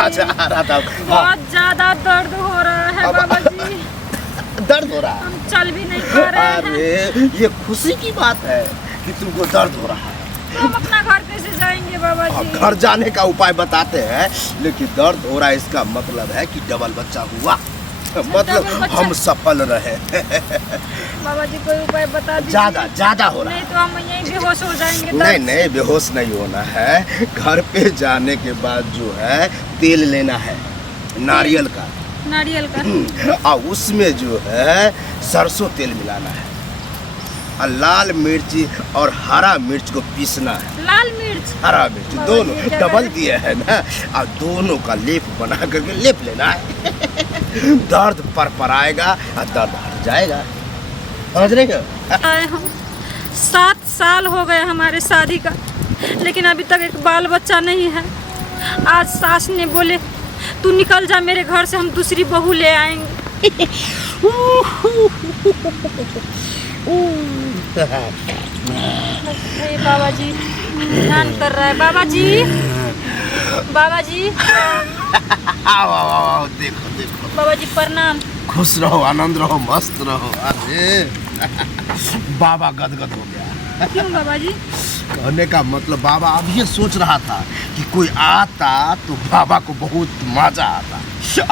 अच्छा आ रहा था। बहुत ज्यादा दर्द हो रहा है बाबा जी। दर्द हो रहा है? हम चल भी नहीं पा रहे हैं। अरे ये खुशी की बात है कि तुमको दर्द हो रहा है। तो हम अपना घर कैसे जाएंगे बाबा जी? घर जाने का उपाय बताते हैं, लेकिन दर्द हो रहा है इसका मतलब है कि डबल बच्चा हुआ, मतलब हम सफल रहे। बाबा जी कोई उपाय बता दीजिए। ज्यादा हो रहा है। नहीं तो हम यहीं बेहोश हो जाएंगे। नहीं बेहोश नहीं होना है। घर पे जाने के बाद जो है तेल लेना है नारियल का। और उसमें जो है सरसों तेल मिलाना है और लाल मिर्ची और हरा मिर्च को पीसना है। लाल मिर्च हरा मिर्च दोनों डबल दिए है ना, और दोनों का लेप बना करके लेप लेना है। दर्द पर आएगा और दर्द हट जाएगा। समझ रहे हो? 7 साल हो गए हमारे शादी का, लेकिन अभी तक एक बाल बच्चा नहीं है। आज सास ने बोले तू निकल जा मेरे घर से, हम दूसरी बहू ले आएंगे। बाबा जी ध्यान कर रहा है। बाबा जी देखो बाबा जी प्रणाम। खुश रहो, आनंद रहो, मस्त रहो। अरे बाबा गदगद हो गया। क्यों बाबा जी? कहने का मतलब बाबा अब ये सोच रहा था कि कोई आता तो बाबा को बहुत मजा आता।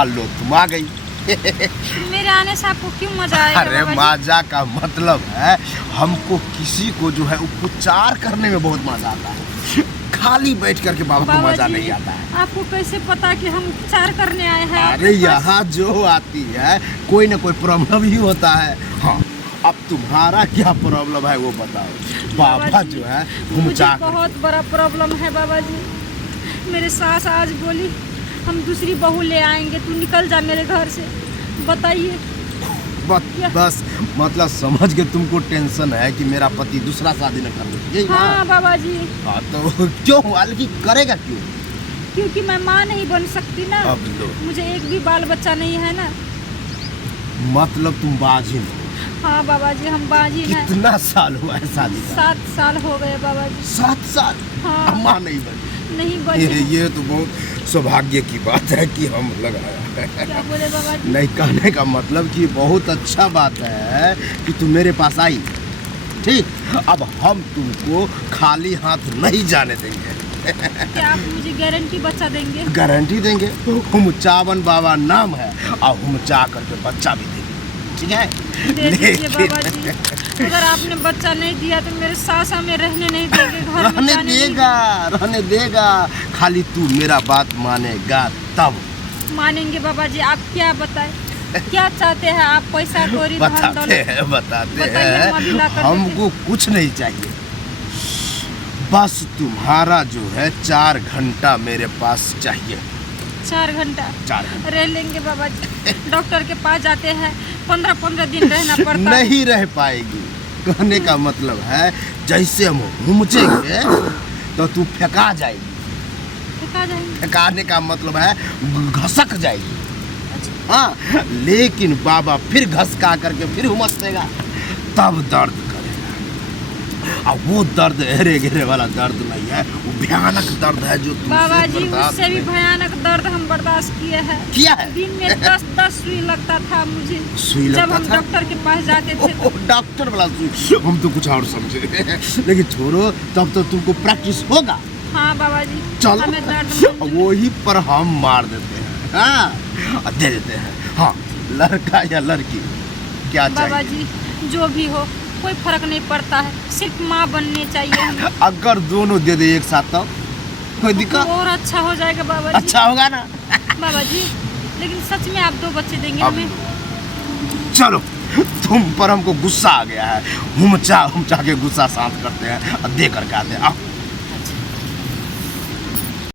अल्लो तुम आ गई। मेरे आने से आपको क्यों मजा आएगा? अरे मजा का मतलब है हमको किसी को जो है उपचार करने में बहुत मजा आता है। खाली बैठ करके बाबा को मजा नहीं आता है। आपको कैसे पता कि हम उपचार करने आए हैं? अरे यहाँ जो आती है कोई ना कोई प्रॉब्लम ही होता है। हाँ अब तुम्हारा क्या प्रॉब्लम है वो बताओ। बाबा जो है मुझे बहुत बड़ा प्रॉब्लम है बाबा जी। मेरे सास आज बोली हम दूसरी बहू ले आएंगे, तू निकल जा मेरे घर से। बताइए। बस मतलब समझ के तुमको टेंशन है कि मेरा पति दूसरा शादी न कर ले। हाँ बाबा जी। हाँ तो क्यों हालांकि करेगा क्यों? क्योंकि मैं माँ नहीं बन सकती ना। अब लो। मुझे एक भी बाल बच्चा नहीं है ना। मतलब तुम बाजी हो? हाँ बाबा जी हम बाजी हैं। कितना साल हुआ है शादी का? 7 साल हो गए बाबा जी। 7 साल? हाँ। माँ नहीं बनी? नहीं बनी। ये तो बहुत सौभाग्य की बात है कि हम लगाया है। क्या बोले बाबा जी? नहीं कहने का मतलब कि बहुत अच्छा बात है कि तुम मेरे पास आई। ठीक, अब हम तुमको खाली हाथ नहीं जाने देंगे। क्या आप मुझे गारंटी बच्चा देंगे? गारंटी देंगे। हम चावन बाबा नाम है और हम चाह करके बच्चा भी देंगे। ठीक है? दे दीजिए बाबा जी। अगर आपने बच्चा नहीं दिया तो मेरे सास हमें रहने नहीं देंगे, घर में रहने देगा। खाली तू मेरा बात मानेगा तब। मानेंगे बाबा जी। आप क्या बताएं, क्या चाहते हैं आप? पैसा कौड़ी बताते हैं हमको कुछ नहीं चाहिए, बस तुम्हारा जो है 4 घंटा मेरे पास चाहिए। 4 घंटा? 4 घंटा रह लेंगे बाबा जी। डॉक्टर के पास जाते हैं 15-15 दिन रहना पड़ता। नहीं रह पाएगी। कहने का मतलब है जैसे हम घूमचेंगे तो तू फेंका जाएगी। फेंकाने का मतलब है घसक जाएगी। अच्छा। हाँ लेकिन बाबा फिर घसका करके फिर घुमसेगा, तब दर्द करेगा। और वो दर्द हेरे घेरे वाला दर्द नहीं है, वो भयानक दर्द है जो बाबा जी उससे भी भयानक दर्द हम बर्दाश्त किए हैं। किया है? दिन में 10 सुई लगता था मुझे। सुई लगता जब हम था? डॉक्टर के पास जाते थे। डॉक्टर वाला सुई? हम तो कुछ और समझे। लेकिन छोड़ो, तब तो तुमको प्रैक्टिस होगा। हाँ बाबा जी। चलो हमें दर्द वही पर हम मार देते हैं। हाँ दे देते हैं। हाँ लड़का या लड़की क्या बाबा चाहिए? जी जो भी हो कोई फर्क नहीं पड़ता है, सिर्फ माँ बननी चाहिए हमें। अगर दोनों दे दे एक साथ तो कोई दिक्कत? और अच्छा हो जाएगा बाबा जी। अच्छा होगा ना बाबा जी? लेकिन सच में आप 2 बच्चे देंगे हमें? चलो तुम पर हमको गुस्सा आ गया है, हम चाह के गुस्सा शांत करते हैं और दे करके आते हैं।